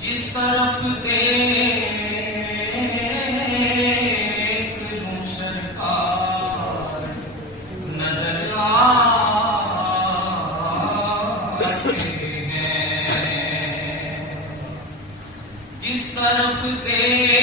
जिस तरफ देख लूं सरकार नजर आते हैं। जिस तरफ देख